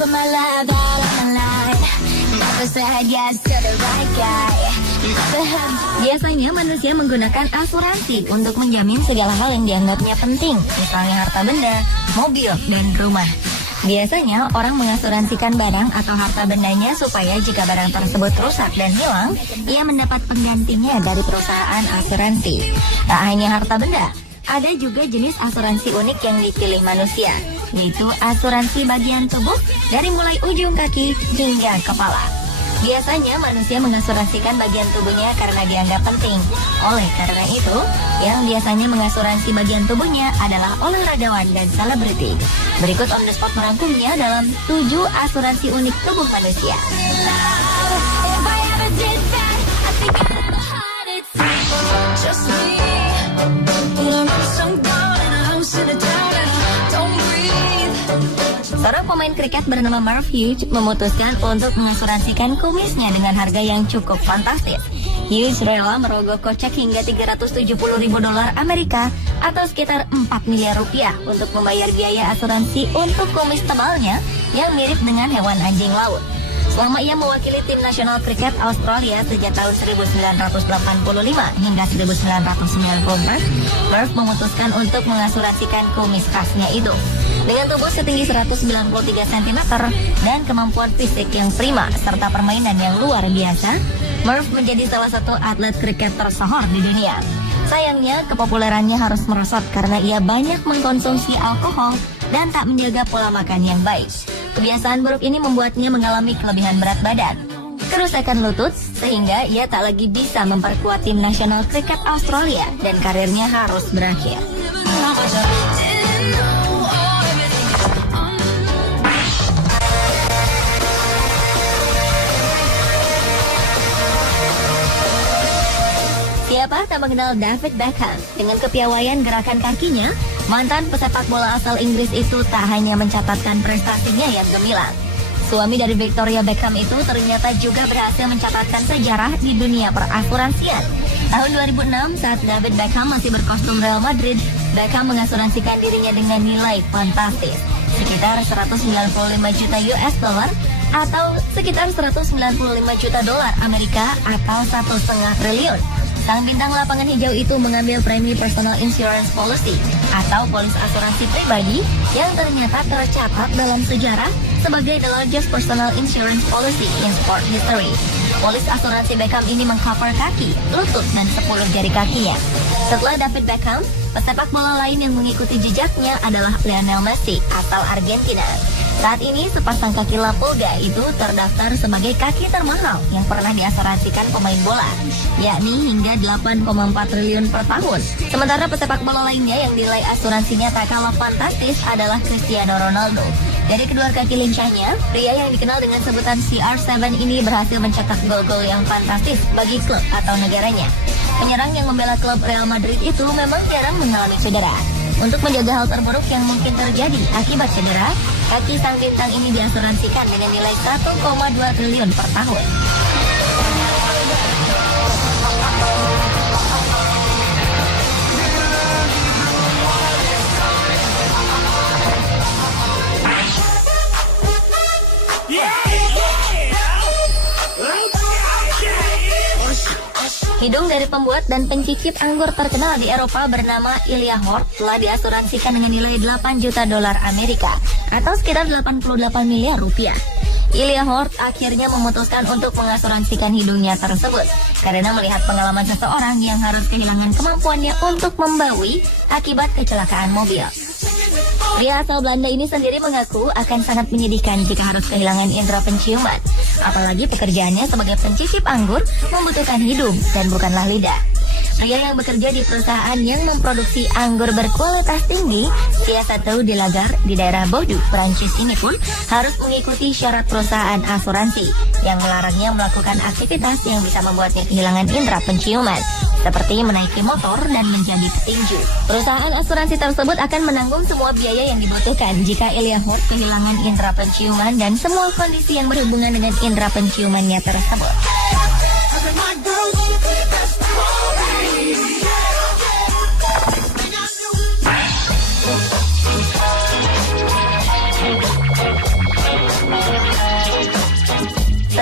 put my love out on the line. Never said yes to the right guy. Biasanya manusia menggunakan asuransi untuk menjamin segala hal yang dianggapnya penting, misalnya harta benda, mobil, dan rumah. Biasanya orang mengasuransikan barang atau harta bendanya supaya jika barang tersebut rusak dan hilang, ia mendapat penggantinya dari perusahaan asuransi. Tak hanya harta benda, ada juga jenis asuransi unik yang dipilih manusia, yaitu asuransi bagian tubuh dari mulai ujung kaki hingga kepala. Biasanya manusia mengasuransikan bagian tubuhnya karena dianggap penting. Oleh karena itu, yang biasanya mengasuransi bagian tubuhnya adalah olahragawan dan selebriti. Berikut On The Spot merangkumnya dalam 7 asuransi unik tubuh manusia. Seorang pemain kriket bernama Marv Hughes memutuskan untuk mengasuransikan kumisnya dengan harga yang cukup fantastis. Hughes rela merogoh kocek hingga $370.000 Amerika atau sekitar 4 miliar rupiah untuk membayar biaya asuransi untuk kumis tebalnya yang mirip dengan hewan anjing laut. Selama ia mewakili tim nasional kriket Australia sejak tahun 1985 hingga 1994, Marv memutuskan untuk mengasuransikan kumis khasnya itu. Dengan tubuh setinggi 193 cm dan kemampuan fisik yang prima serta permainan yang luar biasa, Marv menjadi salah satu atlet kriket tersohor di dunia. Sayangnya, kepopulerannya harus merosot karena ia banyak mengkonsumsi alkohol dan tak menjaga pola makan yang baik. Kebiasaan buruk ini membuatnya mengalami kelebihan berat badan, kerusakan lutut, sehingga ia tak lagi bisa memperkuat tim nasional kriket Australia dan karirnya harus berakhir. Siapa tak mengenal David Beckham? Dengan kepiawaian gerakan kakinya, mantan pesepak bola asal Inggris itu tak hanya mencatatkan prestasinya yang gemilang. Suami dari Victoria Beckham itu ternyata juga berhasil mencatatkan sejarah di dunia perasuransian. Tahun 2006, saat David Beckham masih berkostum Real Madrid, Beckham mengasuransikan dirinya dengan nilai fantastis, sekitar 195 juta US dollar atau sekitar 195 juta dolar Amerika atau 1,5 triliun. Sang bintang lapangan hijau itu mengambil premi personal insurance policy atau polis asuransi pribadi yang ternyata tercatat dalam sejarah sebagai the largest personal insurance policy in sport history. Polis asuransi Beckham ini mengcover kaki, lutut, dan 10 jari kakinya. Setelah David Beckham, pesepak bola lain yang mengikuti jejaknya adalah Lionel Messi asal Argentina. Saat ini sepasang kaki Lapolga itu terdaftar sebagai kaki termahal yang pernah diasuransikan pemain bola, yakni hingga 8,4 triliun per tahun. Sementara pesepak bola lainnya yang nilai asuransinya tak kalah fantastis adalah Cristiano Ronaldo. Dari kedua kaki lincahnya, pria yang dikenal dengan sebutan CR7 ini berhasil mencetak gol-gol yang fantastis bagi klub atau negaranya. Penyerang yang membela klub Real Madrid itu memang jarang mengalami cedera. Untuk menjaga hal terburuk yang mungkin terjadi akibat cedera, kaki sang bintang ini diasuransikan dengan nilai 1,2 triliun per tahun. Hidung dari pembuat dan pencicip anggur terkenal di Eropa bernama Ilya Hort telah diasuransikan dengan nilai 8 juta dolar Amerika atau sekitar 88 miliar rupiah. Ilya Hort akhirnya memutuskan untuk mengasuransikan hidungnya tersebut karena melihat pengalaman seseorang yang harus kehilangan kemampuannya untuk membawi akibat kecelakaan mobil. Pria asal Belanda ini sendiri mengaku akan sangat menyedihkan jika harus kehilangan indera penciuman. Apalagi pekerjaannya sebagai pencicip anggur membutuhkan hidung dan bukanlah lidah. Pria yang bekerja di perusahaan yang memproduksi anggur berkualitas tinggi, Chateau de la Gare di daerah Bordeaux, Prancis ini pun harus mengikuti syarat perusahaan asuransi yang melarangnya melakukan aktivitas yang bisa membuatnya kehilangan indera penciuman, seperti menaiki motor dan menjadi petinju. Perusahaan asuransi tersebut akan menanggung semua biaya yang dibutuhkan jika Ilya Hort kehilangan indera penciuman dan semua kondisi yang berhubungan dengan indera penciumannya tersebut.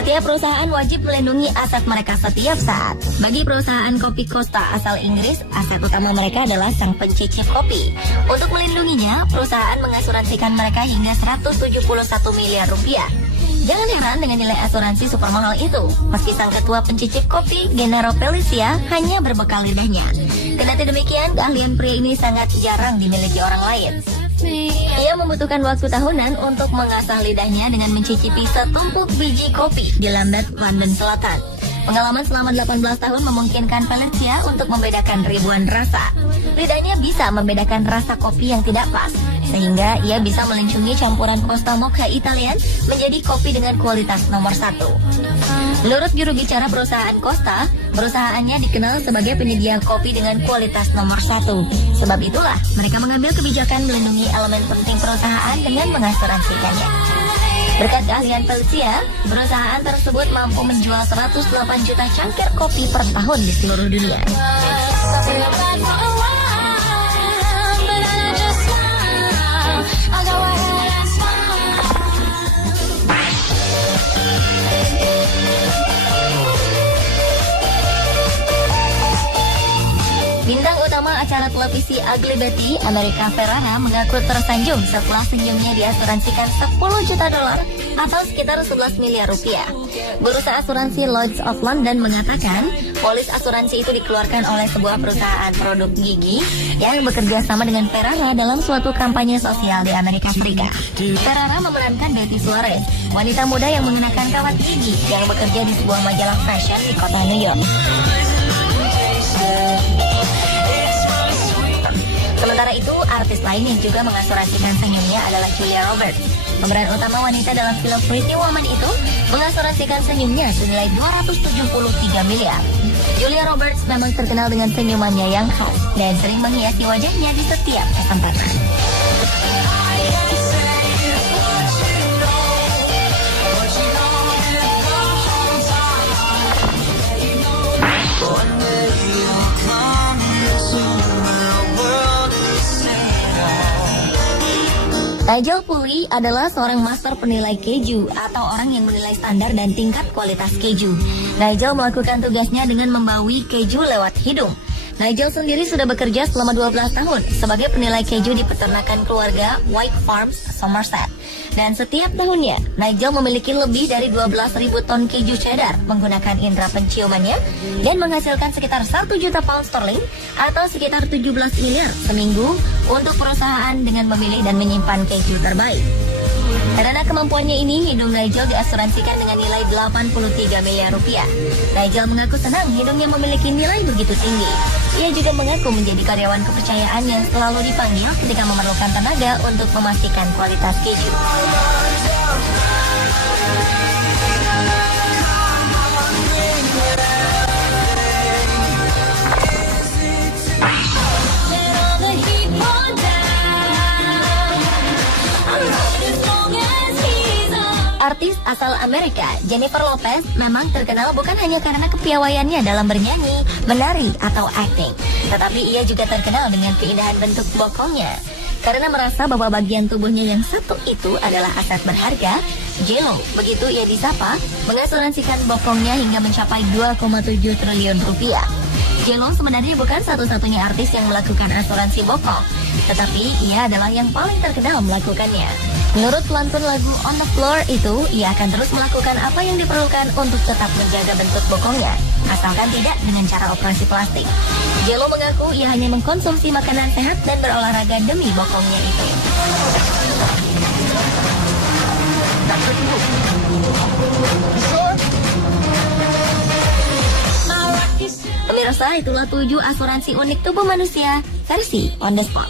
Setiap perusahaan wajib melindungi aset mereka setiap saat. Bagi perusahaan kopi Costa asal Inggris, aset utama mereka adalah sang pencicip kopi. Untuk melindunginya, perusahaan mengasuransikan mereka hingga 171 miliar rupiah. Jangan heran dengan nilai asuransi super mahal itu, meski sang ketua pencicip kopi, Gennaro Felicia, hanya berbekal lidahnya. Kendati demikian, keahlian pria ini sangat jarang dimiliki orang lain. Ia membutuhkan waktu tahunan untuk mengasah lidahnya dengan mencicipi setumpuk biji kopi di Lambeth, London Selatan. Pengalaman selama 18 tahun memungkinkan Felicia untuk membedakan ribuan rasa. Lidahnya bisa membedakan rasa kopi yang tidak pas, sehingga ia bisa melencungi campuran Costa Mocha Italian menjadi kopi dengan kualitas nomor 1. Menurut juru bicara perusahaan Costa, perusahaannya dikenal sebagai penyedia kopi dengan kualitas nomor 1. Sebab itulah mereka mengambil kebijakan melindungi elemen penting perusahaan dengan mengasuransikannya. Berkat keahlian Felicia, perusahaan tersebut mampu menjual 108 juta cangkir kopi per tahun di seluruh dunia. Bintang utama acara televisi Ugly Betty, Amerika Ferrara, mengaku tersanjung setelah senyumnya diasuransikan $10 juta atau sekitar 11 miliar rupiah. Bursa asuransi Lloyd's of London mengatakan polis asuransi itu dikeluarkan oleh sebuah perusahaan produk gigi yang bekerja sama dengan Ferrara dalam suatu kampanye sosial di Amerika Serikat. Ferrara memerankan Betty Suarez, wanita muda yang mengenakan kawat gigi yang bekerja di sebuah majalah fashion di kota New York. Sementara itu, artis lain yang juga mengasuransikan senyumnya adalah Julia Roberts. Pemeran utama wanita dalam film Pretty Woman itu mengasuransikan senyumnya senilai 273 miliar. Julia Roberts memang terkenal dengan senyumannya yang khas dan sering menghiasi wajahnya di setiap kesempatan. Nigel Pully adalah seorang master penilai keju atau orang yang menilai standar dan tingkat kualitas keju. Nigel melakukan tugasnya dengan membawi keju lewat hidung. Nigel sendiri sudah bekerja selama 12 tahun sebagai penilai keju di peternakan keluarga White Farms, Somerset. Dan setiap tahunnya, Nigel memiliki lebih dari 12.000 ton keju cheddar menggunakan indera penciumannya dan menghasilkan sekitar 1 juta pound sterling atau sekitar 17 miliar seminggu untuk perusahaan dengan memilih dan menyimpan keju terbaik. Karena kemampuannya ini, hidung Nigel diasuransikan dengan nilai 83 miliar rupiah. Nigel mengaku senang hidungnya memiliki nilai begitu tinggi. Ia juga mengaku menjadi karyawan kepercayaan yang selalu dipanggil ketika memerlukan tenaga untuk memastikan kualitas keju. Artis asal Amerika, Jennifer Lopez, memang terkenal bukan hanya karena kepiawaiannya dalam bernyanyi, menari, atau akting, tetapi ia juga terkenal dengan keindahan bentuk bokongnya. Karena merasa bahwa bagian tubuhnya yang satu itu adalah aset berharga, J.Lo, begitu ia disapa, mengasuransikan bokongnya hingga mencapai 2,7 triliun rupiah. J.Lo sebenarnya bukan satu-satunya artis yang melakukan asuransi bokong, tetapi ia adalah yang paling terkenal melakukannya. Menurut pelantun lagu On the Floor itu, ia akan terus melakukan apa yang diperlukan untuk tetap menjaga bentuk bokongnya, asalkan tidak dengan cara operasi plastik. J.Lo mengaku ia hanya mengkonsumsi makanan sehat dan berolahraga demi bokongnya itu. Pemirsa, itulah 7 asuransi unik tubuh manusia versi On the Spot.